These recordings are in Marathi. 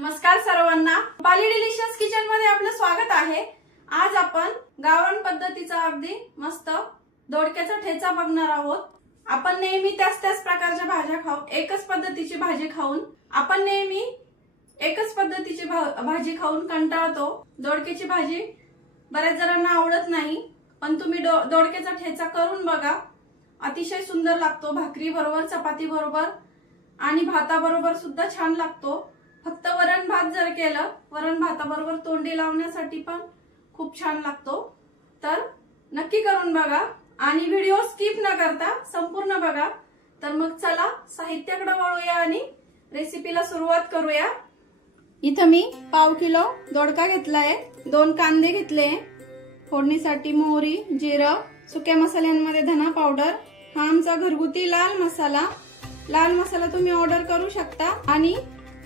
नमस्कार सर्वांना, पाली डिलिशियस किचन मध्ये आपलं स्वागत आहे। आज आपण गावरान पद्धतीचा अगदी मस्त दोडक्याचा ठेचा बघणार आहोत। आपण नेहमी त्याच प्रकारच्या भाज्या खाऊन एकच पद्धतीची भाजी खाऊन आपण नेहमी एकच पद्धतीची भाजी खाऊन कंटाळतो। दोडक्याची भाजी बऱ्याच जणांना आवडत नाही, पण तुम्ही दोडक्याचा ठेचा करून बघा, अतिशय सुंदर लागतो। भाकरी बरोबर, चपाती बरोबर आणि भाताबरोबर सुद्धा छान लागतो। फक्त वरण भात जर केलं, वरण भाताबरोबर तोंडी लावण्यासाठी पण खूप छान लागतो। तर नक्की करून बघा आणि व्हिडिओ स्किप न करता संपूर्ण बघा। तर मग चला साहित्याकडे वळूया आणि रेसिपीला सुरुवात करूया। इथं मी पाव किलो दोडका घेतलाय, 2 कांदे घेतले, फोडणीसाठी मोहरी, जिरं, सुक्या मसाल्यांमध्ये धना पावडर, हा आमचा घरगुती लाल मसाला। लाल मसाला तुम्ही ऑर्डर करू शकता आणि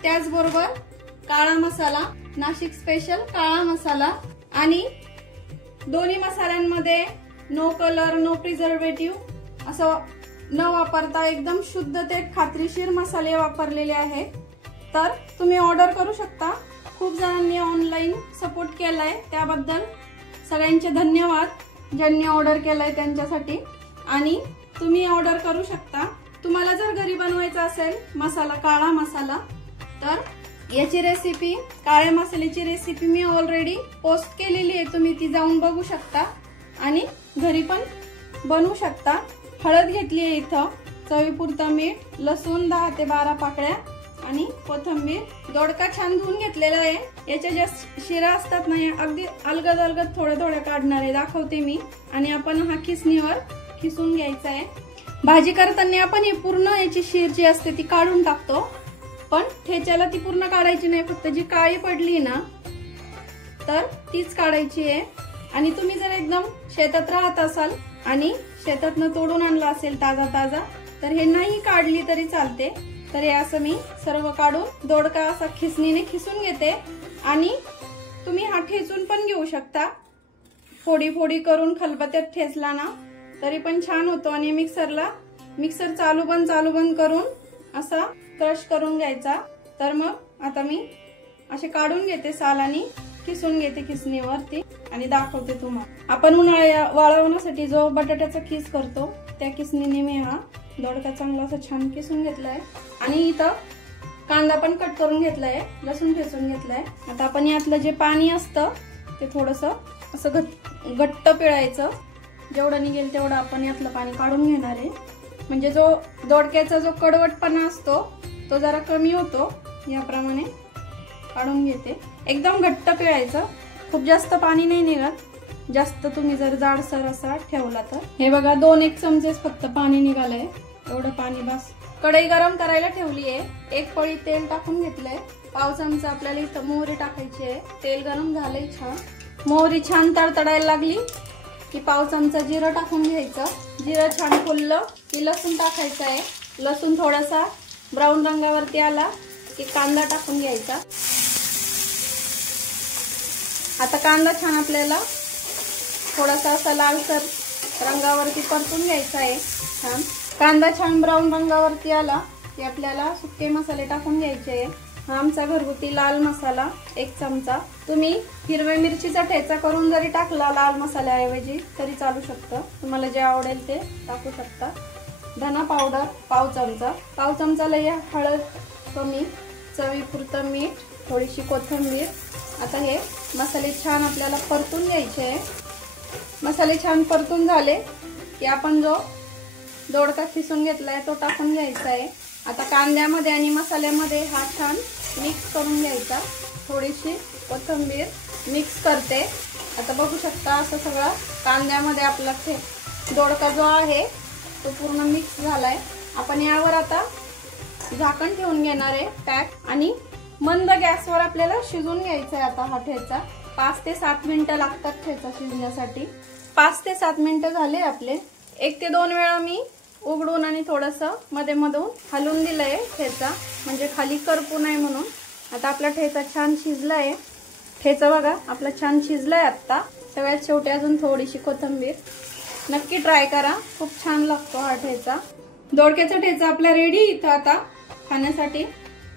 त्याचबरोबर काळा मसाला, नाशिक स्पेशल काळा मसाला। आणि दोन्ही मसाल्यांमध्ये नो कलर, नो प्रिझर्वेटिव्ह असं न वापरता एकदम शुद्ध ते खात्रीशीर मसाले वापरलेले आहेत। तर तुम्ही ऑर्डर करू शकता। खूप जणांनी ऑनलाईन सपोर्ट केलाय, त्याबद्दल सगळ्यांचे धन्यवाद ज्यांनी ऑर्डर केलाय त्यांच्यासाठी। आणि तुम्ही ऑर्डर करू शकता। तुम्हाला जर घरी बनवायचा असेल मसाला, काळा मसाला, तर याची रेसिपी, काळ्या मसाल्याची रेसिपी मी ऑलरेडी पोस्ट केलेली आहे, तुम्ही ती जाऊन बघू शकता आणि घरी पण बनवू शकता। हळद घेतली आहे इथं, चवीपुरतं मीठ, लसूण 10 ते 12 पाकळ्या आणि कोथिंबीर। दोडका छान धुवून घेतलेला आहे। याच्या ज्या शिरा असतात ना, अगदी अलगद अलगद थोड्या थोड्या काढणार आहे, दाखवते मी। आणि आपण हा खिसणीवर खिसून घ्यायचा आहे। भाजी करताना आपण ही पूर्ण याची शीर जी असते ती काढून टाकतो, पण ठेच्याला ती पूर्ण काढायची नाही, फक्त जी काळी पडली ना तर तीच काढायची आहे। आणि तुम्ही जर एकदम शेतात राहत असाल आणि शेतातनं तोडून आणला असेल ताजा ताजा, तर हे नाही काढली तरी चालते। तर हे असं मी सर्व काढून दोडका असा खिसणीने खिसून घेते। आणि तुम्ही हा ठेचून पण घेऊ शकता, फोडी फोडी करून खलबत्त्यात ठेचला ना तरी पण छान होतो। आणि मिक्सर चालू बंद करून असा क्रश करून घ्यायचा। तर मग आता मी असे काढून घेते साल आणि खिसून घेते खिसणीवरती आणि दाखवते तुम्हाला। आपण उन्हाळ्या वाळवण्यासाठी जो बटाट्याचा खीस करतो त्या खिसणीने मी हा दोडका चांगला असा छान खिसून घेतलाय। आणि इथं कांदा पण कट करून घेतलाय, लसूण ठेचून घेतलाय। आता आपण यातलं जे पाणी असतं ते थोडंसं असं घट्ट पिळायचं, जेवढं निघेल तेवढं आपण यातलं पाणी काढून घेणार आहे, म्हणजे जो दोडक्याचा जो कडवटपणा असतो तो जरा कमी होतो। याप्रमाणे काढून घेते। एकदम घट्ट पिळायचं, खूप जास्त पाणी नाही निघत। जास्त तुम्ही जर जाडसर असा ठेवला तर हे बघा 2-1 चमचेच फक्त पाणी निघालंय, एवढं पाणी बस। कढई गरम करायला ठेवली आहे, 1 पळी तेल टाकून घेतलंय, पाव चमचा आपल्याला इथं मोहरी टाकायची आहे। तेल गरम झालंय छान, मोहरी छान तडतडायला लागली की पाव चमचा जिरं टाकून घ्यायचं। जिरं छान फुललं की लसूण टाकायचं आहे। लसूण थोडासा ब्राऊन रंगावरती आला की कांदा टाकून घ्यायचा। आता कांदा छान आपल्याला थोडासा असा लालसर रंगावरती परतून घ्यायचा आहे। छान कांदा छान ब्राऊन रंगावरती आला की आपल्याला सुके मसाले टाकून घ्यायचे आहे। हा आमचा घरगुती लाल मसाला 1 चमचा। तुम्ही हिरव्या मिरचीचा ठेचा करून जरी टाकला लाल मसाल्याऐवजी तरी चालू शकतं, तुम्हाला जे आवडेल ते टाकू शकता। धना पावडर पाव चमचा, पाव चमचाला या हळद कमी, चवीपुरतं मीठ, थोडीशी कोथिंबीर। आता हे मसाले छान आपल्याला परतून घ्यायचे आहे। मसाले छान परतून झाले की आपण जो दोडका खिसून घेतलाय तो टाकून घ्यायचा आहे। आता कांद्यामध्ये आणि मसाल्यामध्ये हा छान मिक्स करून घ्यायचा। थोडीशी कोथिंबीर मिक्स करते। आता बघू शकता असं सगळं कांद्यामध्ये आपला दोडका जो आहे तो पूर्ण मिक्स झालाय। आपण यावर आता झाकण ठेवून घेणार आहे पॅक, आणि मंद गॅसवर आपल्याला शिजून घ्यायचा आहे। आता हा ठेचा 5 ते 7 मिनिटं लागतात ठेचा शिजण्यासाठी। 5 ते 7 मिनिटं झाले आपले। 1 ते 2 वेळा मी उघडून आणि थोडंसं मध्ये मधून हलवून दिलंय ठेचा, म्हणजे खाली करपू नये म्हणून। आता आपला ठेचा छान शिजलाय। ठेचा बघा आपला छान शिजलाय। आता सगळ्यात शेवटी अजून थोडीशी कोथिंबीर। नक्की ट्राय करा, खूप छान लागतो हा ठेचा। दोडक्याचा ठेचा आपला रेडी इथं आता खाण्यासाठी।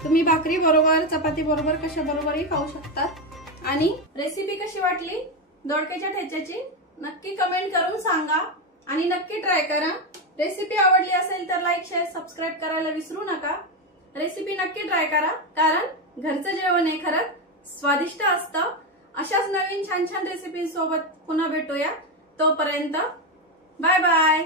तुम्ही भाकरी बरोबर चपाती बरोबर कशा बरोबरही खाऊ शकतात। आणि रेसिपी कशी वाटली दोडक्याच्या ठेच्याची नक्की कमेंट करून सांगा आणि नक्की ट्राय करा। रेसिपी आवडली असेल तर लाईक शेअर सबस्क्राईब करायला विसरू नका। रेसिपी नक्की ट्राय करा कारण घरचं जेवण हे खरंच स्वादिष्ट असतं। अशाच नवीन छान छान रेसिपी सोबत पुन्हा भेटूया। तोपर्यंत बाय बाय।